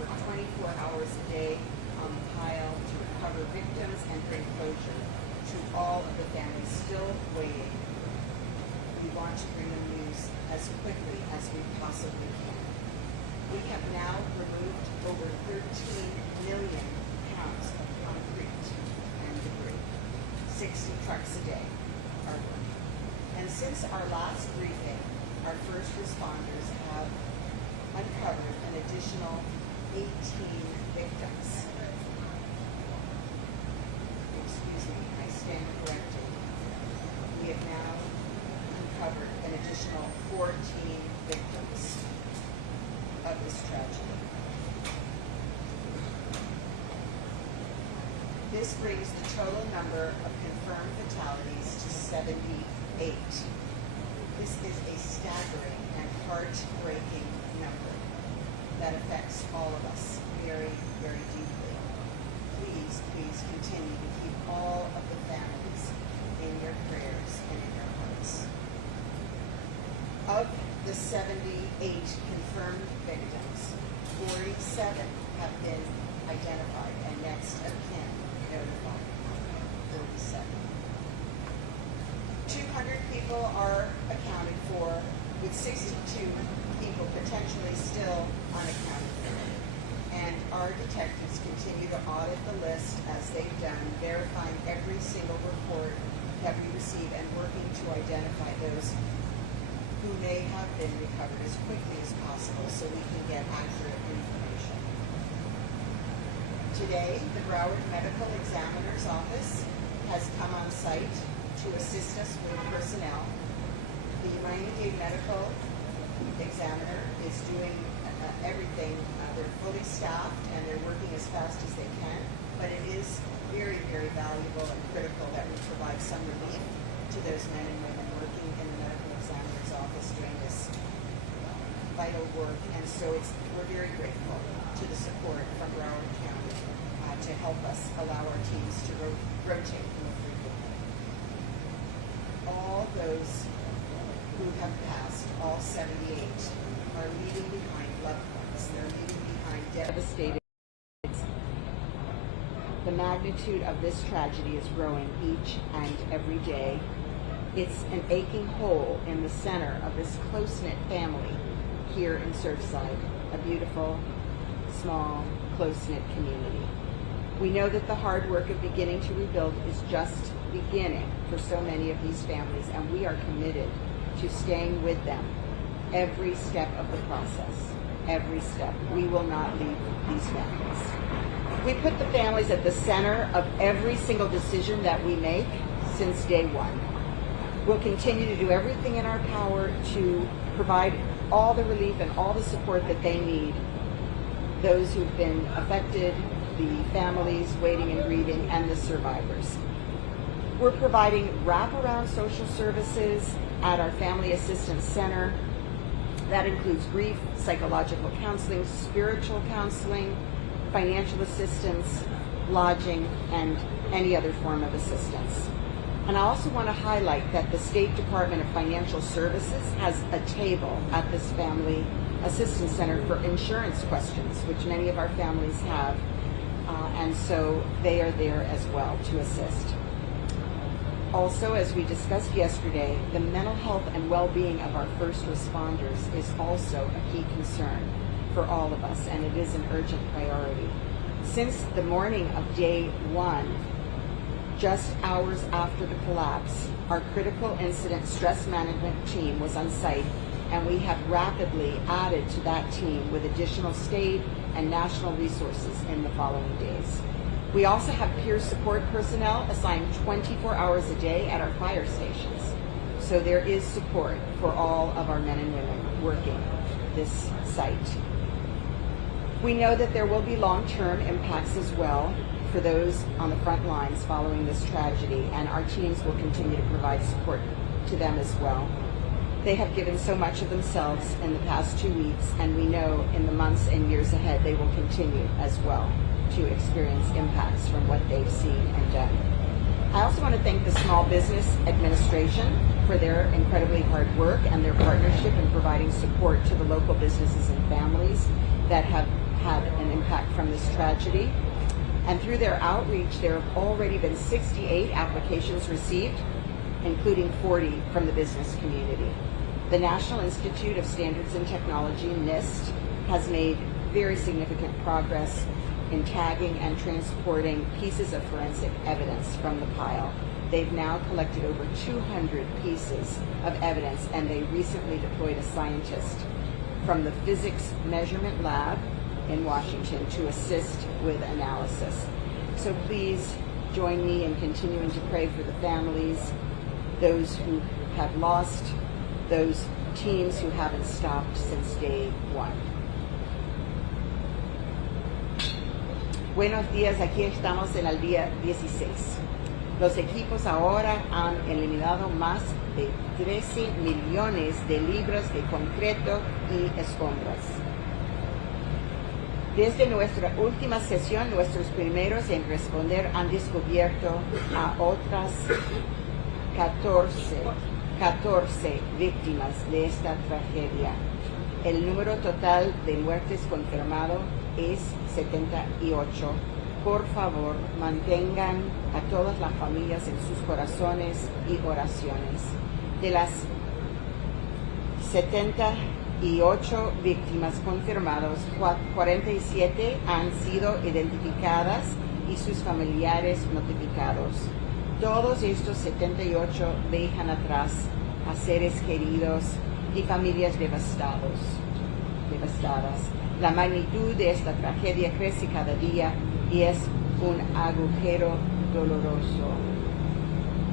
work 24 hours a day on the pile to recover victims and bring closure to all of the families still waiting. We want to bring them news as quickly as we possibly can. We have now removed over 13 million pounds of concrete and debris. 60 trucks a day are working. And since our last briefing, our first responders have uncovered an additional 18 victims. Excuse me, I stand corrected. We have now uncovered an additional 14 victims of this tragedy. This brings the total number of confirmed fatalities to 78. This is a staggering and heartbreaking number that affects all of us very, very deeply. Please, please continue to keep all of the families in your prayers and in your hearts. Of the 78 confirmed victims, 47 have been identified and next of kin notified. 47. 200 people are accounted for, with 62 people potentially still unaccounted for. And our detectives continue to audit the list as they've done, verifying every single report that we receive and working to identify those who may have been recovered as quickly as possible so we can get accurate information. Today, the Broward Medical Examiner's Office has come on site to assist us with personnel. The Miami-Dade Medical Examiner is doing everything. They're fully staffed and they're working as fast as they can, but it is very, very valuable and critical that we provide some relief to those men and women working in the medical examiner's office during this vital work. And so we're very grateful to the support from Broward County to help us allow our teams to rotate more frequently. All those who have passed, all 78, are leaving behind loved ones. They're leaving behind devastated. The magnitude of this tragedy is growing each and every day. It's an aching hole in the center of this close-knit family here in Surfside, a beautiful, small, close-knit community. We know that the hard work of beginning to rebuild is just beginning for so many of these families, and we are committed to staying with them every step of the process, every step. We will not leave these families. We put the families at the center of every single decision that we make since day one. We'll continue to do everything in our power to provide all the relief and all the support that they need, those who've been affected, the families waiting and grieving, and the survivors. We're providing wraparound social services at our Family Assistance Center. That includes grief, psychological counseling, spiritual counseling, financial assistance, lodging, and any other form of assistance. And I also want to highlight that the State Department of Financial Services has a table at this Family Assistance Center for insurance questions, which many of our families have, and so they are there as well to assist. Also, as we discussed yesterday, the mental health and well-being of our first responders is also a key concern for all of us, and it is an urgent priority. Since the morning of day one, just hours after the collapse, our critical incident stress management team was on site, and we have rapidly added to that team with additional state and national resources in the following days. We also have peer support personnel assigned 24 hours a day at our fire stations. So there is support for all of our men and women working this site. We know that there will be long-term impacts as well for those on the front lines following this tragedy, and our teams will continue to provide support to them as well. They have given so much of themselves in the past 2 weeks, and we know in the months and years ahead they will continue as well to experience impacts from what they've seen and done. I also want to thank the Small Business Administration for their incredibly hard work and their partnership in providing support to the local businesses and families that have had an impact from this tragedy. And through their outreach, there have already been 68 applications received, including 40 from the business community. The National Institute of Standards and Technology, NIST, has made very significant progress in tagging and transporting pieces of forensic evidence from the pile. They've now collected over 200 pieces of evidence, and they recently deployed a scientist from the Physics Measurement Lab in Washington to assist with analysis. So please join me in continuing to pray for the families, those who have lost, those teams who haven't stopped since day one. Buenos días, aquí estamos en el día 16. Los equipos ahora han eliminado más de 13 millones de libras de concreto y escombros. Desde nuestra última sesión, nuestros primeros en responder han descubierto a otras 14 víctimas de esta tragedia. El número total de muertes confirmado es 78. Por favor, mantengan a todas las familias en sus corazones y oraciones. De las 78 víctimas confirmadas, 47 han sido identificadas y sus familiares notificados. Todos estos 78 dejan atrás a seres queridos y familias devastadas. La magnitud de esta tragedia crece cada día y es un agujero doloroso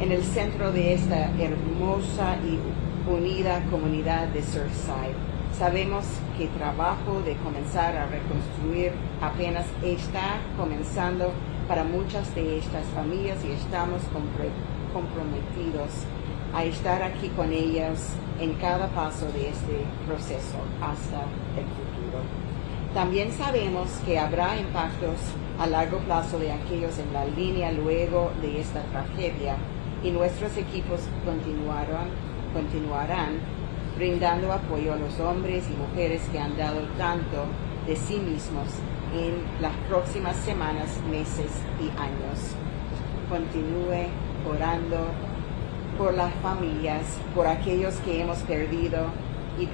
en el centro de esta hermosa y unida comunidad de Surfside. Sabemos que el trabajo de comenzar a reconstruir apenas está comenzando para muchas de estas familias y estamos comprometidos a estar aquí con ellas en cada paso de este proceso hasta el futuro. También sabemos que habrá impactos a largo plazo de aquellos en la línea luego de esta tragedia y nuestros equipos continuarán brindando apoyo a los hombres y mujeres que han dado tanto de sí mismos en las próximas semanas, meses y años. Continúe orando por las familias, por aquellos que hemos perdido y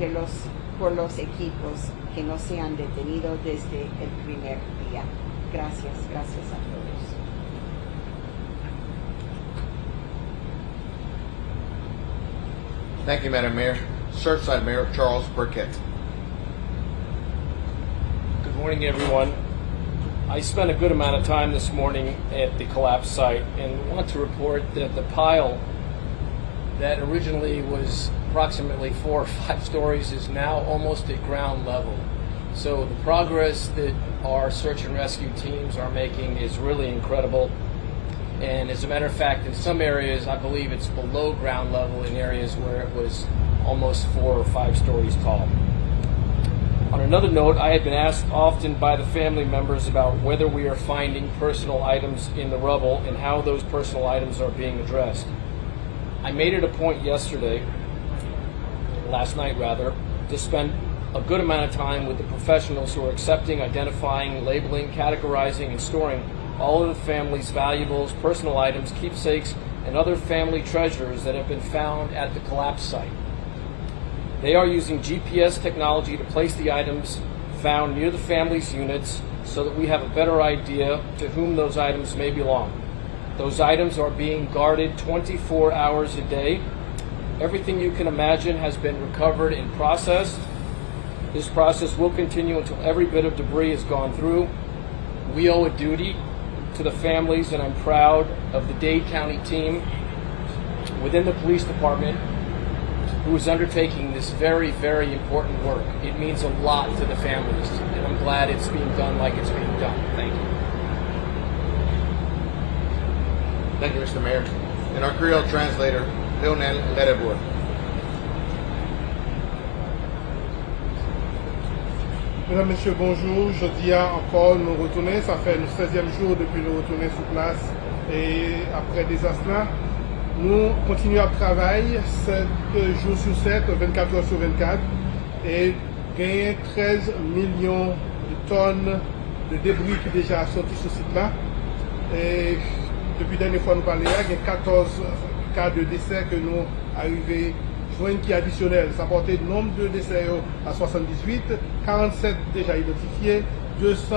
por los equipos que no se han detenido desde el primer día. Gracias a todos. Thank you, Madam Mayor. Surfside Mayor Charles Burkett. Good morning, everyone. I spent a good amount of time this morning at the collapse site and want to report that the pile that originally was approximately 4 or 5 stories is now almost at ground level. So the progress that our search and rescue teams are making is really incredible. And as a matter of fact, in some areas, I believe it's below ground level in areas where it was almost 4 or 5 stories tall. On another note, I had been asked often by the family members about whether we are finding personal items in the rubble and how those personal items are being addressed. I made it a point last night, to spend a good amount of time with the professionals who are accepting, identifying, labeling, categorizing, and storing all of the family's valuables, personal items, keepsakes, and other family treasures that have been found at the collapse site. They are using GPS technology to place the items found near the family's units so that we have a better idea to whom those items may belong. Those items are being guarded 24 hours a day. Everything you can imagine has been recovered and processed. This process will continue until every bit of debris is gone through. We owe a duty to the families, and I'm proud of the Dade County team within the police department who is undertaking this very, very important work. It means a lot to the families, and I'm glad it's being done like it's being done. Thank you. Thank you, Mr. Mayor. And our Creole translator, Lionel Ledebour. Mesdames, Messieurs, bonjour. Jeudi encore, nous retournons. Ça fait le 16e jour depuis nous retourner sur place. Et après le désastre, nous continuons à travailler 7 jours sur 7, 24 heures sur 24. Et gagner 13 millions de tonnes de débris qui déjà sorti sur ce site-là. Et depuis la dernière fois nous parlons, il y a 14 cas de décès que nous arrivés joindre qui est additionnel. Ça portait le nombre de décès à 78, 47 déjà identifiés, 200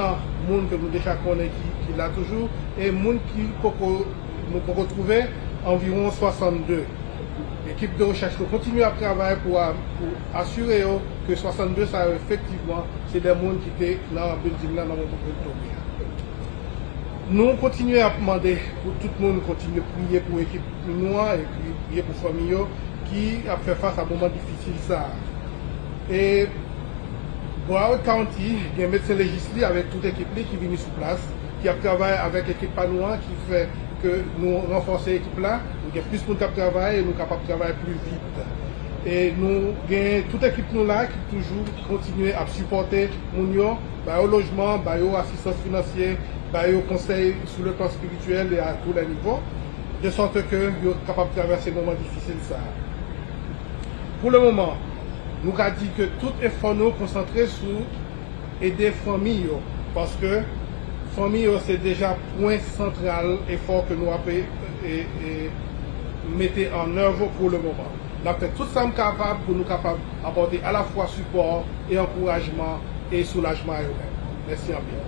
personnes que nous déjà connaissons qui l'a toujours, et monde qui nous pouvons retrouver environ 62. L'équipe de recherche continue à travailler pour assurer que 62, ça effectivement, c'est des gens qui étaient dans le building là, dans notre building. Nous continuons à demander pour tout le monde continuer à prier pour l'équipe noire et prier pour la famille qui a fait face à un moment difficile. Ça. Et Broward County, il y a un médecin légiste avec toute l'équipe qui vient sur place, qui a travaillé avec l'équipe noire qui fait que nous renforçons l'équipe là, nous avons plus de monde qui travaille et nous sommes capables de travailler plus vite. Et nous avons toute l'équipe nous là qui toujours continue à supporter nous, au logement, au assistance financière, au conseil sur le plan spirituel et à tous les niveaux, de sorte que nous sommes capables de traverser des moments difficiles. Ça. Pour le moment, nous avons dit que tout effort nous concentré sur aider les familles, parce que famille, c'est déjà point central effort que nous avons mis en œuvre pour le moment. Nous avons fait tout ça capable pour nous capables d'apporter à la fois support et encouragement et soulagement à eux-mêmes. Merci en bien.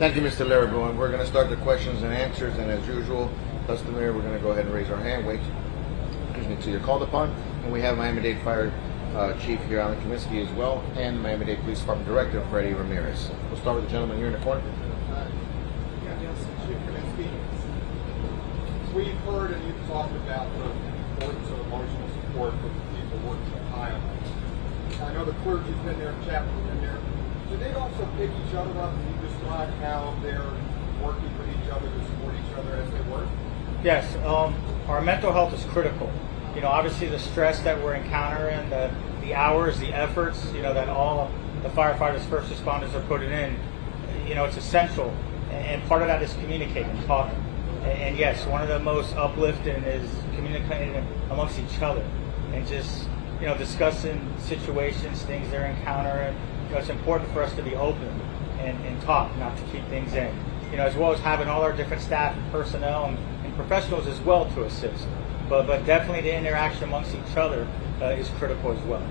Thank you, Mr. Laribo. And we're going to start the questions and answers. And as usual, customary, we're going to go ahead and raise our hand. Wait, excuse me, till you're called upon. And we have Miami-Dade Fire Chief here, Alan Kaminsky, as well, and Miami-Dade Police Department Director, Freddie Ramirez. We'll start with the gentleman here in the corner. Chief Kaminsky, we've heard and you've talked about the importance of emotional support for the people working in Ohio. I know the clergy's been there, chaplain's been there. Do they also pick each other up? Can you describe how they're working with each other to support each other as they work? Yes, our mental health is critical. You know, obviously the stress that we're encountering, the hours, the efforts, you know, that all the firefighters, first responders are putting in, you know, it's essential. And part of that is communicating, talking. And yes, one of the most uplifting is communicating amongst each other and just, you know, discussing situations, things they're encountering. You know, it's important for us to be open and talk, not to keep things in. You know, as well as having all our different staff and personnel and professionals as well to assist. But definitely the interaction amongst each other is critical as well.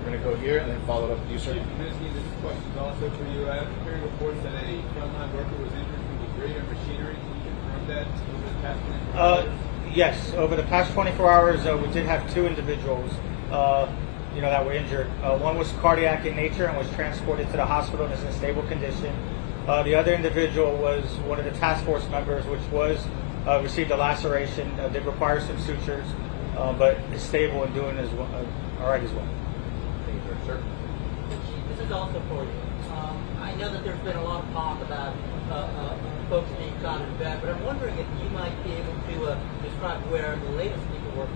We're going to go here and then follow it up with you, sir. Chief Kaminsky, this question is also for you. I have heard reports that a frontline worker was injured from debris or machinery. Can you confirm that over the past 24 hours? Yes, over the past 24 hours, we did have two individuals, you know, that were injured. One was cardiac in nature and was transported to the hospital and is in stable condition. The other individual was one of the task force members, which was received a laceration, did require some sutures, but is stable and doing as well, all right as well. Thank you, sir. Chief, this is also for you. I know that there's been a lot of talk about folks being found in bed, but I'm wondering if you might be able to describe where the latest people were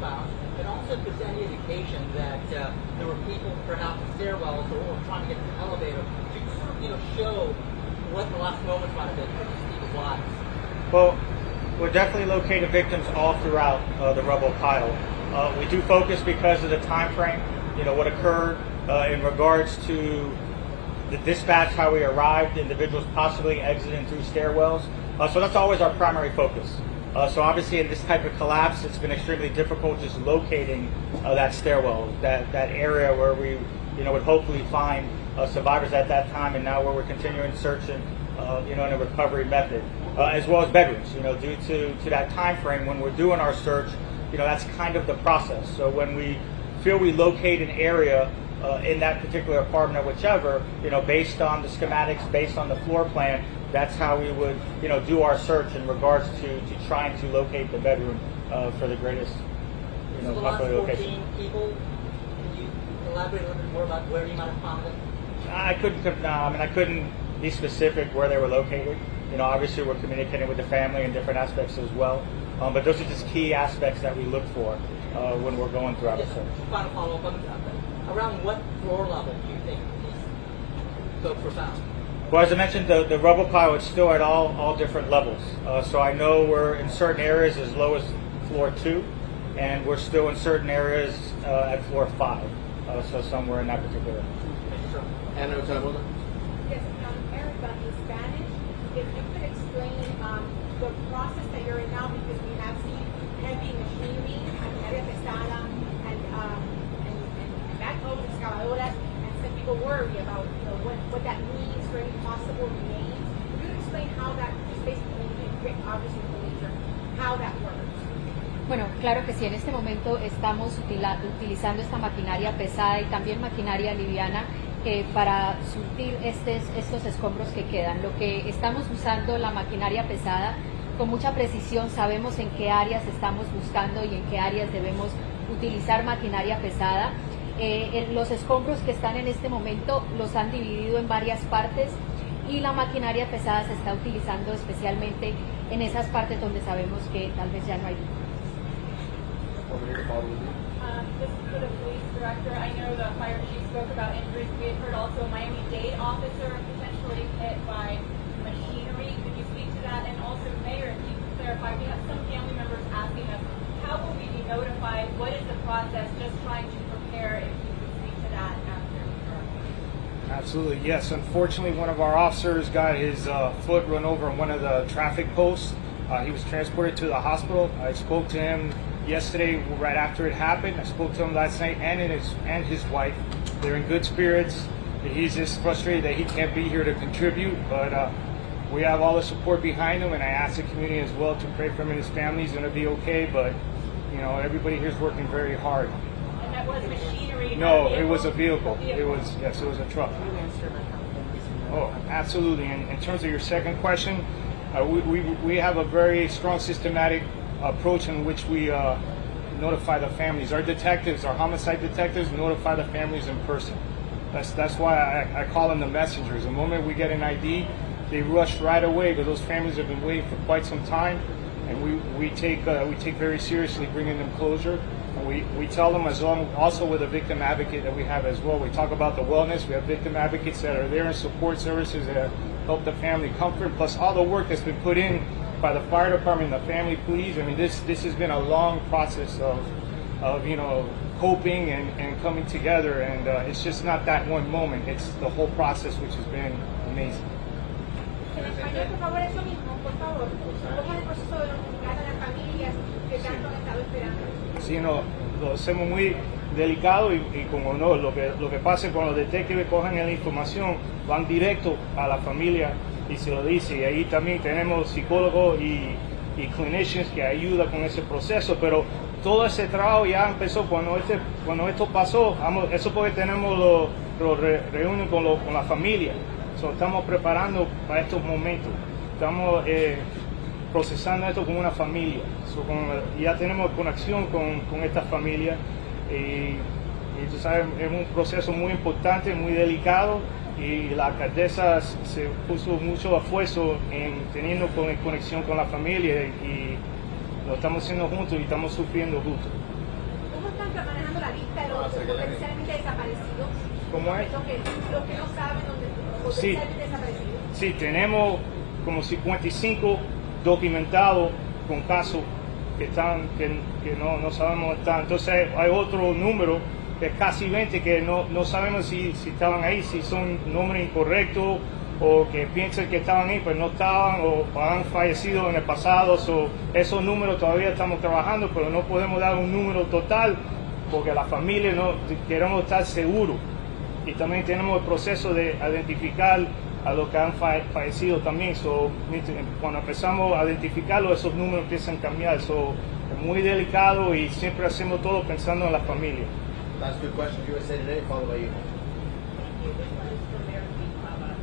found, and also if there's any indication that there were people perhaps in stairwells or trying to get to the elevator to sort of, you know, show what the last moments might have been for these people's lives. Well, we're definitely locating victims all throughout the rubble pile. We do focus because of the time frame, you know, what occurred in regards to the dispatch, how we arrived, individuals possibly exiting through stairwells. So that's always our primary focus. So obviously in this type of collapse, it's been extremely difficult just locating that stairwell, that area where we, you know, would hopefully find survivors at that time, and now where we're continuing searching, you know, in a recovery method. As well as bedrooms, you know, due to that time frame when we're doing our search, you know, that's kind of the process. So when we feel we locate an area in that particular apartment or whichever, you know, based on the schematics, based on the floor plan, that's how we would, you know, do our search in regards to trying to locate the bedroom for the greatest, you know, So the last popular 14 location. people, can you elaborate a little bit more about where you might have found them? I couldn't be specific where they were located. You know, obviously we're communicating with the family in different aspects as well. But those are just key aspects that we look for when we're going through our Just search. final follow-up on that. Around what floor level do you think these folks were found? Well, as I mentioned, the rubble pile is still at all different levels. So I know we're in certain areas as low as floor 2, and we're still in certain areas at floor 5. so somewhere in that particular. Ana, ¿usted la pregunta? Yes, Erica, in Spanish, if you could explain the process that you're in now, because we have seen heavy machinery, maquinaria pesada, and backhoes, excavadoras, and some people worry about what that means for any possible remains. Could you explain how that is basically, obviously, the nature, how that works? Bueno, claro que sí, en este momento estamos utilizando esta maquinaria pesada y también maquinaria liviana para surtir estos escombros que quedan. Lo que estamos usando, la maquinaria pesada, con mucha precisión sabemos en qué áreas estamos buscando y en qué áreas debemos utilizar maquinaria pesada. Los escombros que están en este momento los han dividido en varias partes y la maquinaria pesada se está utilizando especialmente en esas partes donde sabemos que tal vez ya no hay luz. This is for the police director. I know the fire chief spoke about injuries. We had heard also a Miami-Dade officer potentially hit by machinery. Could you speak to that? And also, Mayor, if you could clarify, we have some family members asking us, how will we be notified? What is the process? Just trying to prepare, if you could speak to that after. Absolutely, yes. Unfortunately, one of our officers got his foot run over on one of the traffic posts. He was transported to the hospital. I spoke to him yesterday, right after it happened. I spoke to him last night and his wife. They're in good spirits. He's just frustrated that he can't be here to contribute, but we have all the support behind him, and I asked the community as well to pray for him and his family. He's going to be okay, but you know, everybody here is working very hard. And that was machinery? No, it was a vehicle. It was a truck. Oh, absolutely. In terms of your second question, we have a very strong systematic approach in which we notify the families. Our detectives, our homicide detectives, notify the families in person. That's why I call them the messengers. The moment we get an ID, they rush right away because those families have been waiting for quite some time, and we take very seriously bringing them closure. And we tell them, as long also with a victim advocate that we have as well. We talk about the wellness. We have victim advocates that are there and support services that help the family comfort, plus all the work that's been put in by the fire department and the family police. I mean, this has been a long process of you know, coping and coming together, and it's just not that one moment. It's the whole process, which has been amazing. Sí, no, lo hacemos muy delicado y como no, lo que pasa es cuando los detectives cogen la información, van directo a la familia y se lo dice, y ahí también tenemos psicólogos y clinicians que ayudan con ese proceso, pero todo ese trabajo ya empezó cuando esto pasó. Eso porque tenemos los reuniones con la familia, estamos preparando para estos momentos, estamos procesando esto como una familia, ya tenemos conexión con esta familia y tú sabes, es un proceso muy importante, muy delicado, y la alcaldesa se puso mucho esfuerzo en teniendo conexión con la familia y lo estamos haciendo juntos y estamos sufriendo juntos. ¿Cómo están manejando la lista de los potencialmente desaparecidos? ¿Cómo es? Los que no saben dónde potencialmente desaparecidos. Sí, tenemos como 55 documentados con casos que no sabemos dónde están. Entonces hay otro número que es casi 20 que no sabemos si estaban ahí, si son nombres incorrectos o que piensan que estaban ahí pero no estaban o han fallecido en el pasado. Esos números todavía estamos trabajando, pero no podemos dar un número total porque la familia no queremos estar seguros, y también tenemos el proceso de identificar a los que han fallecido también. Cuando empezamos a identificarlo, esos números empiezan a cambiar. Es muy delicado y siempre hacemos todo pensando en la familia. Last good question, USA Today, followed by you. Thank you. This one is for Mayor Villalba.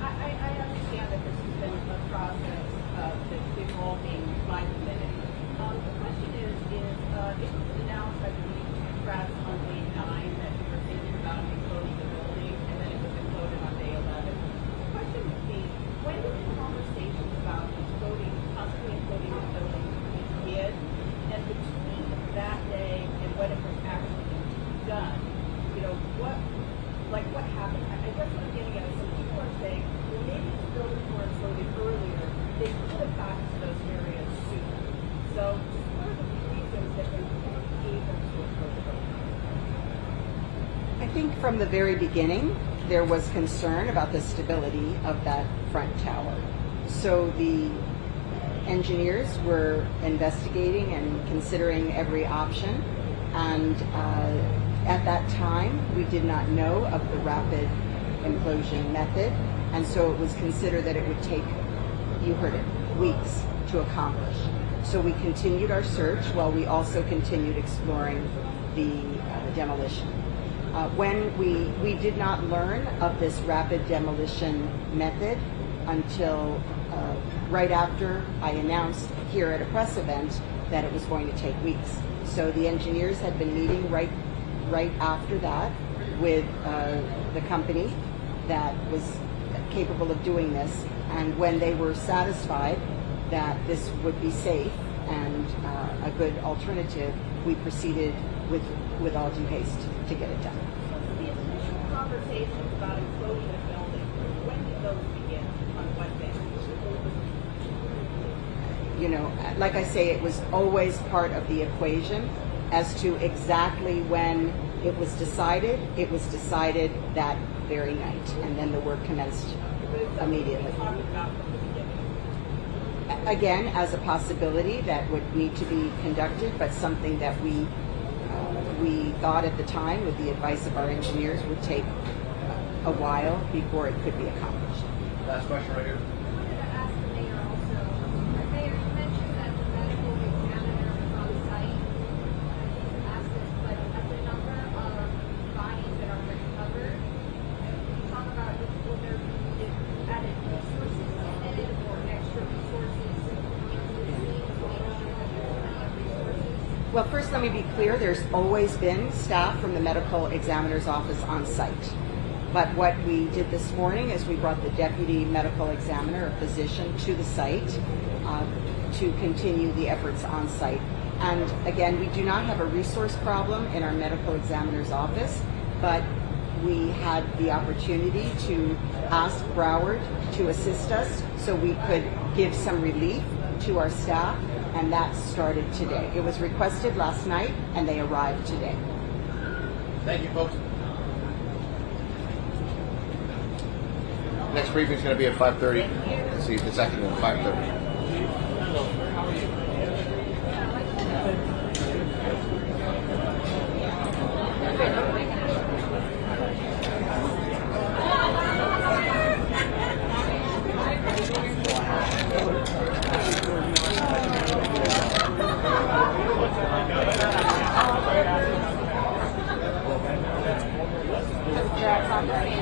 I understand that this has been a process that's involving liability. The question is it was announced, I believe, to the press on May 9 that you were thinking about closing the building, and then it was imploded on May 11. The question would be, when did the conversations about possibly imploding the building begin? And between that day and when it was actually done, you know, what happened? I guess what I'm getting at is some people are saying, well, maybe if the buildings were imploded earlier, they could have gotten to those areas sooner. So just what are the reasons that they gave them to implode the building? think from the very beginning, there was concern about the stability of that front tower. So the engineers were investigating and considering every option, and at that time, we did not know of the rapid implosion method, and so it was considered that it would take, you heard it, weeks to accomplish. So we continued our search while we also continued exploring the demolition. When we did not learn of this rapid demolition method until right after I announced here at a press event that it was going to take weeks. So the engineers had been meeting right after that with the company that was capable of doing this, and when they were satisfied that this would be safe and a good alternative, we proceeded with all due haste to get it done. The initial conversations about imploding the building, when did those begin? On what day? You know, like I say, it was always part of the equation. As to exactly when it was decided that very night, and then the work commenced immediately. Again, as a possibility that would need to be conducted, but something that we thought at the time, with the advice of our engineers, would take a while before it could be accomplished. Last question right here. I wanted to ask the mayor also. Mayor, you mentioned that the medical examiner was on site. I think you asked this, but at the number of bodies that are recovered, can you talk about will there be added resources in it or extra resources in the scene to make sure that there's plenty of resources? Well, first let me be clear, there's always been staff from the medical examiner's office on site. But what we did this morning is we brought the deputy medical examiner, a physician, to the site to continue the efforts on site. And again, we do not have a resource problem in our medical examiner's office, but we had the opportunity to ask Broward to assist us so we could give some relief to our staff, and that started today. It was requested last night, and they arrived today. Thank you, folks. Next briefing is going to be at 5:30. Let's see, it's actually at 5:30. Drags on the sand.